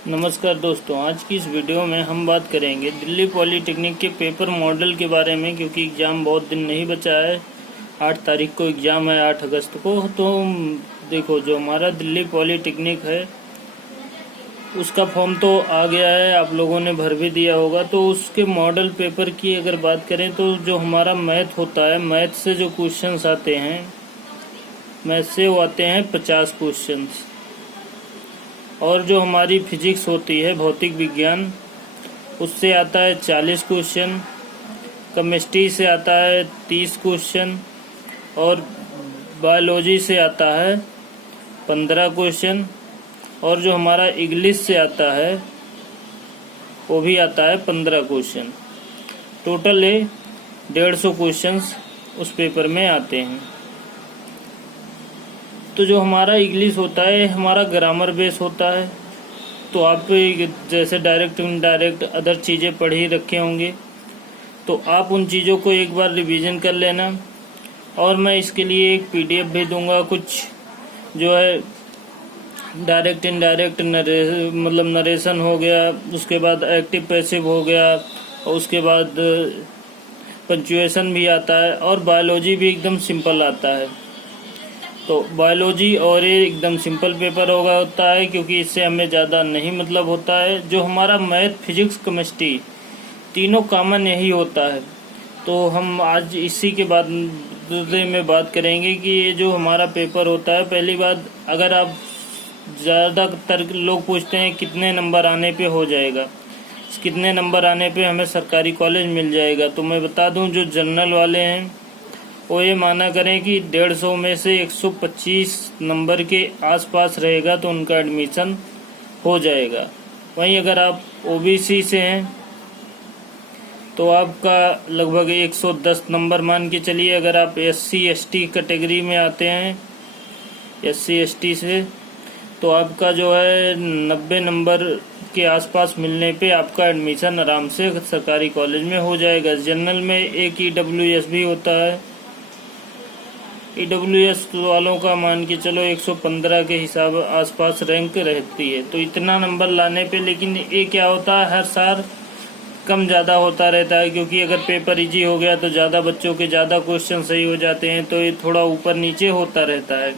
नमस्कार दोस्तों, आज की इस वीडियो में हम बात करेंगे दिल्ली पॉलिटेक्निक के पेपर मॉडल के बारे में। क्योंकि एग्ज़ाम बहुत दिन नहीं बचा है, 8 तारीख को एग्ज़ाम है, 8 अगस्त को। तो देखो, जो हमारा दिल्ली पॉलिटेक्निक है उसका फॉर्म तो आ गया है, आप लोगों ने भर भी दिया होगा। तो उसके मॉडल पेपर की अगर बात करें तो जो हमारा मैथ होता है, मैथ से जो क्वेश्चंस आते हैं, मैथ से वो आते हैं 50 क्वेश्चंस। और जो हमारी फिजिक्स होती है, भौतिक विज्ञान, उससे आता है 40 क्वेश्चन। केमिस्ट्री से आता है 30 क्वेश्चन और बायोलॉजी से आता है 15 क्वेश्चन। और जो हमारा इंग्लिश से आता है वो भी आता है 15 क्वेश्चन। टोटल 150 क्वेश्चंस उस पेपर में आते हैं। तो जो हमारा इंग्लिश होता है, हमारा ग्रामर बेस होता है। तो आप जैसे डायरेक्ट इनडायरेक्ट अदर चीज़ें पढ़ ही रखे होंगे, तो आप उन चीज़ों को एक बार रिवीजन कर लेना। और मैं इसके लिए एक पीडीएफ भी दूंगा, कुछ जो है डायरेक्ट इनडायरेक्ट मतलब नरेशन हो गया, उसके बाद एक्टिव पैसिव हो गया, और उसके बाद पंक्चुएशन भी आता है, और बायोलॉजी भी एकदम सिंपल आता है। तो बायोलॉजी और ये एकदम सिंपल पेपर होता है, क्योंकि इससे हमें ज़्यादा नहीं मतलब होता है। जो हमारा मैथ, फिजिक्स, केमिस्ट्री तीनों कॉमन यही होता है। तो हम आज इसी के बाद में बात करेंगे कि ये जो हमारा पेपर होता है, पहली बात, अगर आप ज़्यादातर लोग पूछते हैं कितने नंबर आने पे हो जाएगा, कितने नंबर आने पे हमें सरकारी कॉलेज मिल जाएगा, तो मैं बता दूं, जो जनरल वाले हैं वो ये माना करें कि 150 में से 125 नंबर के आसपास रहेगा तो उनका एडमिशन हो जाएगा। वहीं अगर आप ओबीसी से हैं तो आपका लगभग 110 नंबर मान के चलिए। अगर आप एससी एसटी कैटेगरी में आते हैं, एससी एसटी से, तो आपका जो है 90 नंबर के आसपास मिलने पे आपका एडमिशन आराम से सरकारी कॉलेज में हो जाएगा। जनरल में एक ईडब्ल्यूएस भी होता है। ईडब्ल्यूएस वालों का मान के चलो 115 के हिसाब आसपास रैंक रहती है। तो इतना नंबर लाने पे, लेकिन ये क्या होता है, हर साल कम ज़्यादा होता रहता है। क्योंकि अगर पेपर इजी हो गया तो ज़्यादा बच्चों के ज़्यादा क्वेश्चन सही हो जाते हैं, तो ये थोड़ा ऊपर नीचे होता रहता है।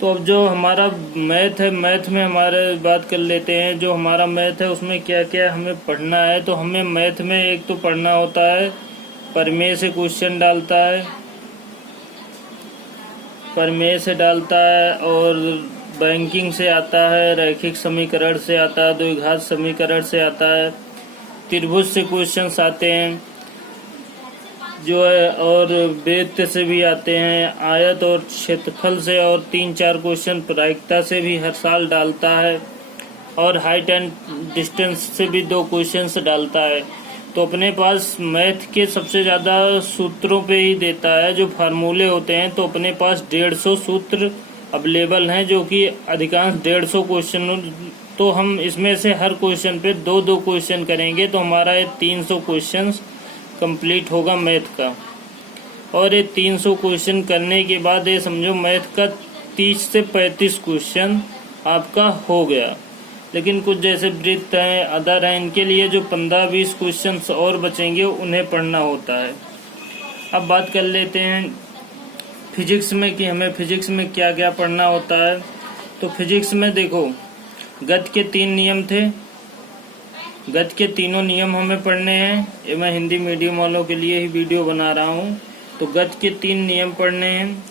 तो अब जो हमारा मैथ है, मैथ में हमारे बात कर लेते हैं। जो हमारा मैथ है उसमें क्या क्या हमें पढ़ना है। तो हमें मैथ में एक तो पढ़ना होता है, प्रमेय से क्वेश्चन डालता है, प्रमेय से डालता है, और बैंकिंग से आता है, रैखिक समीकरण से आता है, द्विघात समीकरण से आता है, त्रिभुज से क्वेश्चंस आते हैं जो है, और वृत्त से भी आते हैं, आयत और क्षेत्रफल से, और 3-4 क्वेश्चन प्रायिकता से भी हर साल डालता है, और हाइट एंड डिस्टेंस से भी 2 क्वेश्चंस डालता है। तो अपने पास मैथ के सबसे ज़्यादा सूत्रों पे ही देता है, जो फार्मूले होते हैं। तो अपने पास 150 सूत्र अवेलेबल हैं, जो कि अधिकांश 150 क्वेश्चन। तो हम इसमें से हर क्वेश्चन पे 2-2 क्वेश्चन करेंगे, तो हमारा ये 300 क्वेश्चन कंप्लीट होगा मैथ का। और ये 300 क्वेश्चन करने के बाद ये समझो मैथ का 30 से 35 क्वेश्चन आपका हो गया। लेकिन कुछ जैसे वृत्त हैं, अदर हैं, इनके लिए जो 15-20 क्वेश्चंस और बचेंगे उन्हें पढ़ना होता है। अब बात कर लेते हैं फिजिक्स में कि हमें फिजिक्स में क्या क्या पढ़ना होता है। तो फिजिक्स में देखो, गति के 3 नियम थे, गति के तीनों नियम हमें पढ़ने हैं। ये मैं हिंदी मीडियम वालों के लिए ही वीडियो बना रहा हूँ। तो गति के 3 नियम पढ़ने हैं,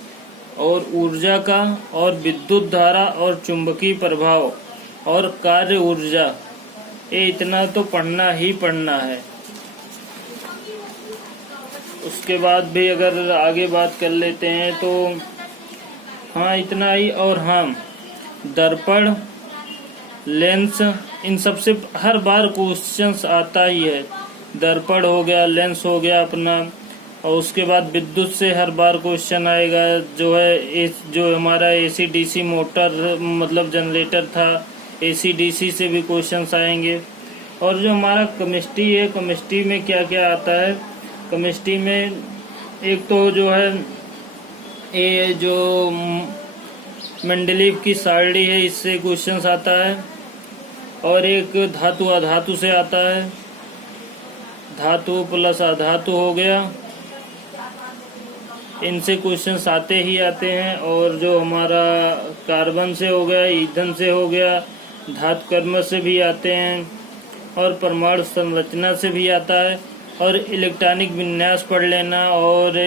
और ऊर्जा का, और विद्युत धारा, और चुंबकीय प्रभाव, और कार्य ऊर्जा, ये इतना तो पढ़ना ही पढ़ना है। उसके बाद भी अगर आगे बात कर लेते हैं तो हाँ, इतना ही। और हाँ, दर्पण, लेंस, इन सब से हर बार क्वेश्चंस आता ही है। दर्पण हो गया, लेंस हो गया अपना, और उसके बाद विद्युत से हर बार क्वेश्चन आएगा, जो है जो हमारा एसी डीसी मोटर मतलब जनरेटर था, एसी डीसी से भी क्वेश्चंस आएंगे। और जो हमारा केमिस्ट्री है, केमिस्ट्री में क्या क्या आता है। केमिस्ट्री में एक तो जो है ये जो मेंडलीव की सारणी है, इससे क्वेश्चंस आता है। और एक धातु अधातु से आता है, धातु प्लस अधातु हो गया। इनसे क्वेश्चंस आते ही आते हैं। और जो हमारा कार्बन से हो गया, ईंधन से हो गया, धातु कर्म से भी आते हैं और परमाणु संरचना से भी आता है। और इलेक्ट्रॉनिक विन्यास पढ़ लेना और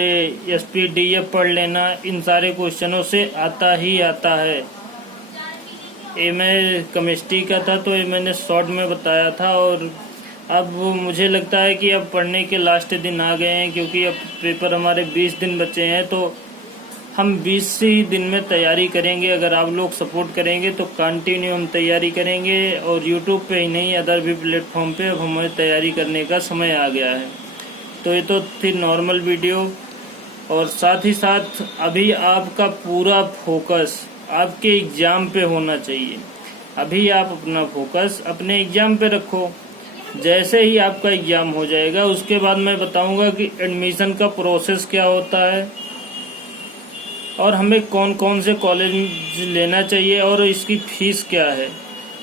SPDF पढ़ लेना, इन सारे क्वेश्चनों से आता ही आता है। ये मैं केमिस्ट्री का था तो ये मैंने शॉर्ट में बताया था। और अब मुझे लगता है कि अब पढ़ने के लास्ट दिन आ गए हैं, क्योंकि अब पेपर हमारे 20 दिन बचे हैं। तो हम 20 ही दिन में तैयारी करेंगे। अगर आप लोग सपोर्ट करेंगे तो कंटिन्यू हम तैयारी करेंगे। और यूट्यूब पे ही नहीं, अदर भी प्लेटफॉर्म पे अब हमें तैयारी करने का समय आ गया है। तो ये तो थी नॉर्मल वीडियो। और साथ ही साथ अभी आपका पूरा फोकस आपके एग्ज़ाम पे होना चाहिए। अभी आप अपना फोकस अपने एग्ज़ाम पे रखो। जैसे ही आपका एग्ज़ाम हो जाएगा उसके बाद मैं बताऊंगा कि एडमिशन का प्रोसेस क्या होता है और हमें कौन कौन से कॉलेज लेना चाहिए और इसकी फ़ीस क्या है।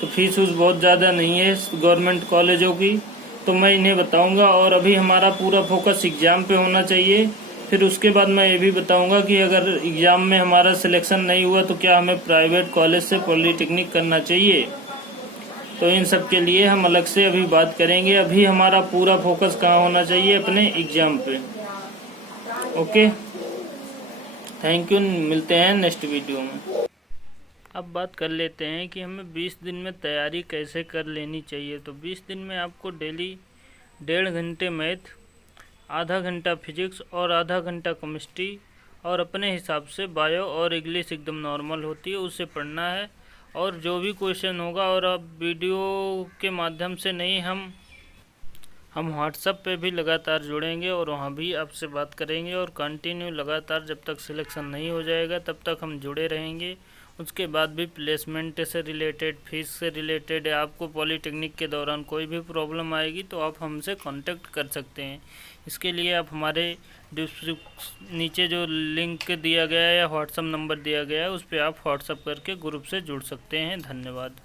तो फीस उस बहुत ज़्यादा नहीं है गवर्नमेंट कॉलेजों की, तो मैं इन्हें बताऊंगा। और अभी हमारा पूरा फोकस एग्ज़ाम पे होना चाहिए। फिर उसके बाद मैं ये भी बताऊंगा कि अगर एग्ज़ाम में हमारा सिलेक्शन नहीं हुआ तो क्या हमें प्राइवेट कॉलेज से पॉलिटेक्निक करना चाहिए। तो इन सब के लिए हम अलग से अभी बात करेंगे। अभी हमारा पूरा फोकस कहाँ होना चाहिए, अपने एग्ज़ाम पे। Okay, thank you. मिलते हैं नेक्स्ट वीडियो में। अब बात कर लेते हैं कि हमें 20 दिन में तैयारी कैसे कर लेनी चाहिए। तो 20 दिन में आपको डेली 1.5 घंटे मैथ, आधा घंटा फिजिक्स और आधा घंटा केमिस्ट्री और अपने हिसाब से बायो और इंग्लिश एकदम नॉर्मल होती है उससे पढ़ना है। और जो भी क्वेश्चन होगा, और अब वीडियो के माध्यम से नहीं, हम व्हाट्सएप पे भी लगातार जुड़ेंगे और वहाँ भी आपसे बात करेंगे। और कंटिन्यू लगातार जब तक सिलेक्शन नहीं हो जाएगा तब तक हम जुड़े रहेंगे। उसके बाद भी प्लेसमेंट से रिलेटेड, फीस से रिलेटेड, आपको पॉलिटेक्निक के दौरान कोई भी प्रॉब्लम आएगी तो आप हमसे कांटेक्ट कर सकते हैं। इसके लिए आप हमारे नीचे जो लिंक दिया गया है या व्हाट्सएप नंबर दिया गया है उस पर आप व्हाट्सएप करके ग्रुप से जुड़ सकते हैं। धन्यवाद।